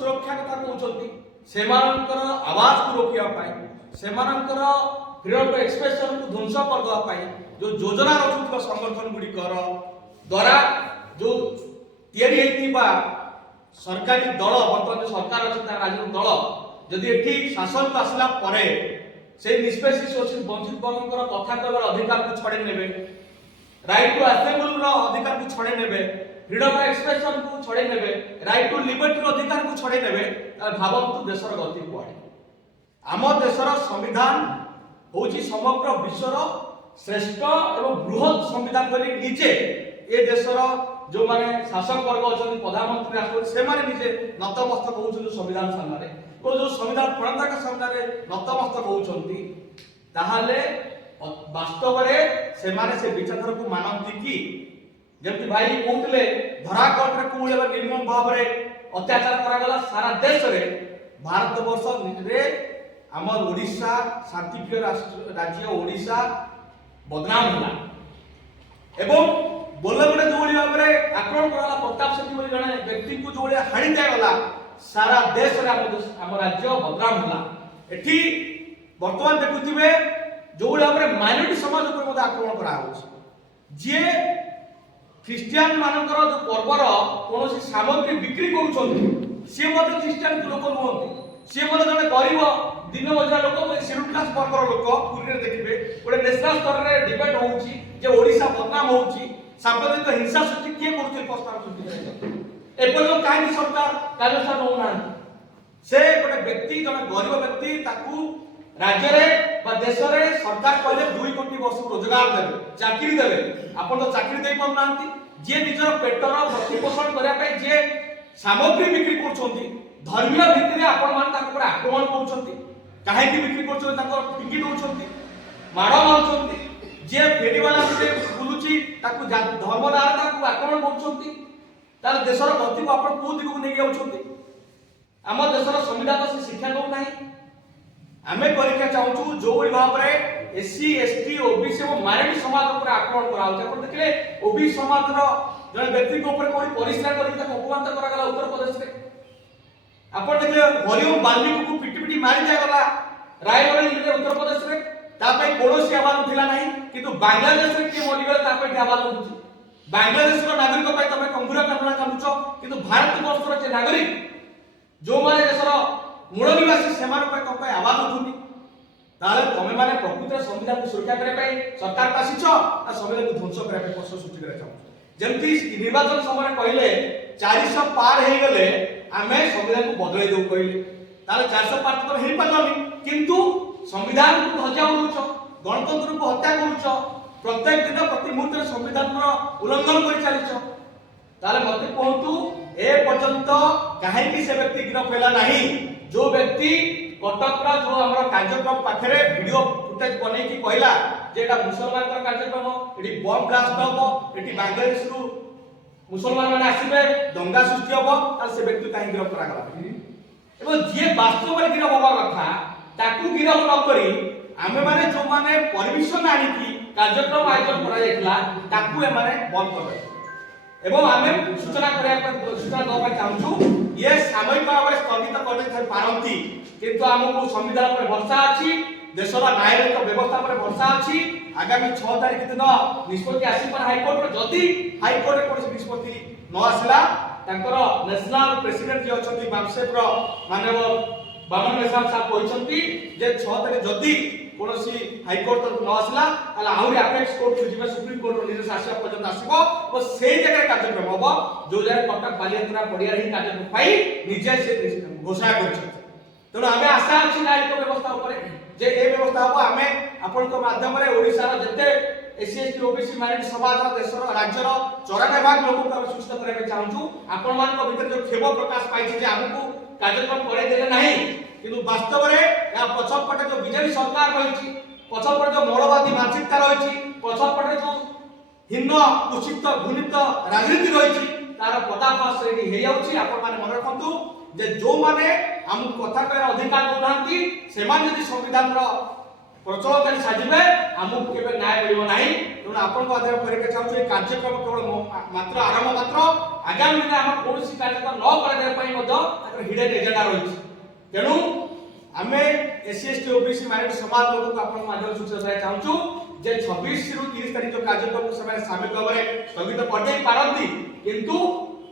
सुरक्षा कथा कहउछंती सेमानकर आवाज को रोकिया पाई सेमानकर फ्रीडम ऑफ एक्सप्रेशन को ध्वंस कर दवा पाई जो योजना रखुवा संगठन गुडी कर द्वारा जो तैयारी हेतिबा सरकारी दल वर्तमान सरकार अछि ता राजनीतिक दल जदि एठी शासन को आसला परे से निष्पेषी शोषित वंचित वर्गकर कथा कहबार अधिकार को छड़े नेबे राइट टू असेंबल रो अधिकार को छड़े नेबे फ्रीडम ऑफ एक्सप्रेशन को छड़े नेबे राइट टू लिबर्टी रो अधिकार को छड़े नेबे त भावंतु देशर गति कुआडे आम देशर संविधान होची समग्र विश्वर श्रेष्ठ एवं बृहत संविधान बोली निजे ए देशर जो माने शासक वर्ग अछन प्रधानमंत्री राष्ट्रपति से माने निजे नतमस्तक होउछन संविधान सामने को जो संविधान प्रणेता के सामने नतमस्तक होउछंती ताहाले वास्तव रे से माने से विचारधारा को मानंती कि जबकि भाई कहतले धराकोट रे कोले निर्मम भाव रे अत्याचार करा गला सारा देश रे भारत वर्ष रे हमर ओडिशा शांतिप्रिय राज्य ओडिशा बदनाम होला एवं बोलगडे जोड़ी भाव रे आक्रमण करला प्रताप सेठी बोली जने व्यक्ति को जोड़ी हाणी जाय गला सारा देश रे हम राज्य बदनाम होला एठी वर्तमान देखुथिबे जोड़ी भाव रे माइनॉरिटी समाज ऊपर मते आक्रमण करा होछ जे ख्रिस्टियन मानकर जो पर्वर कोनोसी सामग्री बिक्री करूछंती से मते ख्रिस्टियन लोक नुहंती से मते जने गरीब दिन मजरा लोक शेड्यूल क्लास वर्गर लोक पुरी रे देखिबे गोटे नेशनल स्तर रे डिबेट होउची जे ओडिशा बदनाम होउची सांप्रदायिक हिंसा सृष्टि किए करूछे प्रस्ताव सृष्टि एपरजो काहे सरकार कार्यानुष्ठान होना से गोटे व्यक्ति जने गरीब व्यक्ति ताकू राज्य रे बा देश रे सरकार कहले 2 कोटी वर्ष रोजगार देबे चाकरी देबे आपण तो चाकरी देई पर नांती जे निजर पेटर प्रतिपोषण करिया पय जे सामग्री बिक्री करछंती धर्मीय भितरे आपण मान ताक पर आक्रमण करछंती काहे कि बिक्री करछंती ताक टिकट होछंती माड़ मारछंती जे फेरी वाला से बुलुची ताकू धर्म द्वारा ताकू आक्रमण करछंती तार देशर गति को आपण को दिगु नै जाउछंती हम देशर संविधान से शिक्षा दउ नाही आमे परीक्षा चाहूछु जो भाव रे एससी एसटी ओबीसी और माइनॉरिटी समाज ऊपर आक्रमण करा होछ अपन देखले ओबीसी समाज रो जने व्यक्ति को ऊपर कोई परिश्रम करी ताको अपमान करा गला उत्तर प्रदेश रे अपन देखले हरिओम बाल्मीकि को पिटी पिटी मारी जाय गला रायबरेली रे उत्तर प्रदेश रे ता पई कोनोसी आवाज उठिला नाही किंतु बांग्लादेश रे के मरि गला ता पई आवाज उठुची बांग्लादेश रो नागरिक पई तमे कंगुरा कामना कामुचो किंतु भारत वर्ष रो जे नागरिक जो माने देशर मूल निवासी सेमान पर कम पे आवाज उठुनी ताले तमे माने प्रकृत संविधान को सुरक्षा करे पई सरकार पासिछ आ संविधान को ध्वंस करे पई प्रश्न सृष्टि करे चाहू जेमति निर्वाचन समय कहले 400 पार हे गले आमे संविधान को बदलै दउ कहले ताले 400 पार तो हे पालनी किंतु संविधान को हत्या करूछ गणतंत्र को हत्या करूछ प्रत्येक दिन प्रति मुहूर्त संविधान रो उल्लंघन करि चालिछ ताले मते कहतु ए पर्यंत काहे कि से व्यक्ति गिरफ होला नाही जो व्यक्ति कटक रा जो हमर कार्यक्रम पाखरे वीडियो फुटेज बनै की कहला जे एटा मुसलमान का कार्यक्रम एटी बम ब्लास्ट होबो एटी बांग्लादेश रु मुसलमान माने आसीबे दंगा सृष्टि होबो आ से व्यक्ति काहे गिरफ करा गला एवं जे वास्तव में गिरफ होबा कथा ताकू गिरफ न करी आमे माने जो माने परमिशन आनी की कार्यक्रम आयोजन करा जायतला ताकू ए माने बंद करबे एवं आमे सूचना करिया सूचना दवा चाहूछु ये सामयिक भाव स्थगित करते पारंती किंतु हमको संविधान पर भरोसा अछि देशर न्यायिक व्यवस्था पर भरोसा अछि आगामी 6 तारिख दिन निष्पत्ति आसी पर हाई कोर्ट रो जदी हाई कोर्ट कोन निष्पत्ति न आसला तांकर नेशनल प्रेसिडेंट जे अछंती बामसेप रो मानव बामन मेसाब साहब कहछंती जे 6 तारिख जदी कोनसी हाई कोर्ट तक न आसला ताला आउरी अपेक्स कोर्ट को जिबे सुप्रीम कोर्ट रो निर्देश आसीबा पर्यंत आसीबो और सेही जगह कार्यक्रम होबो जो जगह कटक बालियात्रा पडिया रही कार्यक्रम पाई निजे से घोषणा करछ तेणु आमे आशा अछि न्यायिक व्यवस्था ऊपर जे ए व्यवस्था हो आमे आपन को माध्यम रे ओडिसा रो जते एससी एसटी ओबीसी माइनॉरिटी समाज रो देश रो राज्य रो 94 भाग लोक को सुस्त करे के चाहूछु आपन मान को भीतर जो खेब प्रकाश पाइछि जे हमकु कार्यक्रम करे देले नाही किंतु वास्तव रे या पछपटे जो बीजेपी सरकार रहिछि पछपटे जो मौलवादी मानसिकता रहिछि पछपटे जो हिंदू कुचित घुनित राजनीति रहिछि तार पदापास रेडी हे जाउछि आपन माने मन रखंतु जे जो माने हम कथा कहर अधिकार दउनांती से मान यदि संविधान रो प्रचलन कर साजिबे हमु केबे न्याय मिलिबो नाही तेणु आपन को आधार करे के चाहछु ए कार्यक्रम केवल मात्र आरंभ मात्र आगामी दिन हम कोनसी कार्यक्रम न करे दे पई मध्य हिडन एजेंडा रही तेणु आम एससी एसटी ओबीसी माइनॉरिटी समाज लोक को माध्यम सूचना चाहूँ जे 26 रु 30 तारीख जो कार्यक्रम से सामयिक भाव में स्थगित करदे पारती किंतु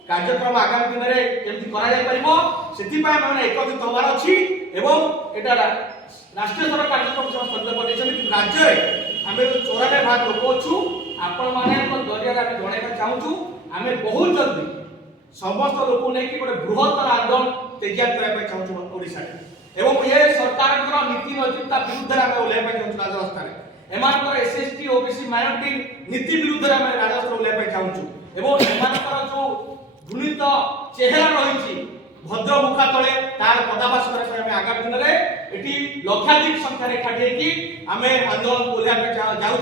कार्यक्रम आगामी दिन में केमती करा जाय परिबो सेति पय माने एकत्रित होबार अछि एवं एटा राष्ट्रीय स्तर कार्यक्रम से स्थगित कर देछन राज्य रे आमे 94 भाग लोक अछु आपण माने को दरिया रे जणाइबा चाहूछु आमे बहुत जल्दी समस्त लोक नै कि गोटे बृहत्तर आंदोलन तैयार करबा चाहूछु ओडिसा एवं ये सरकार को नीति नैतिकता विरुद्ध रे आमे ओलेबा चाहूछु राजस्थान रे एमानकर एसएसटी ओबीसी माइनॉरिटी नीति विरुद्ध रे आमे राजस्थान ओलेबा चाहूछु एवं एमानकर जो घृणित चेहरा रही भद्र मुखा तले तार पदाभास करने आगामी दिन में एटी लक्षाधिक संख्यार एकाठी आमे आंदोलन को ओह्लैया जाऊ।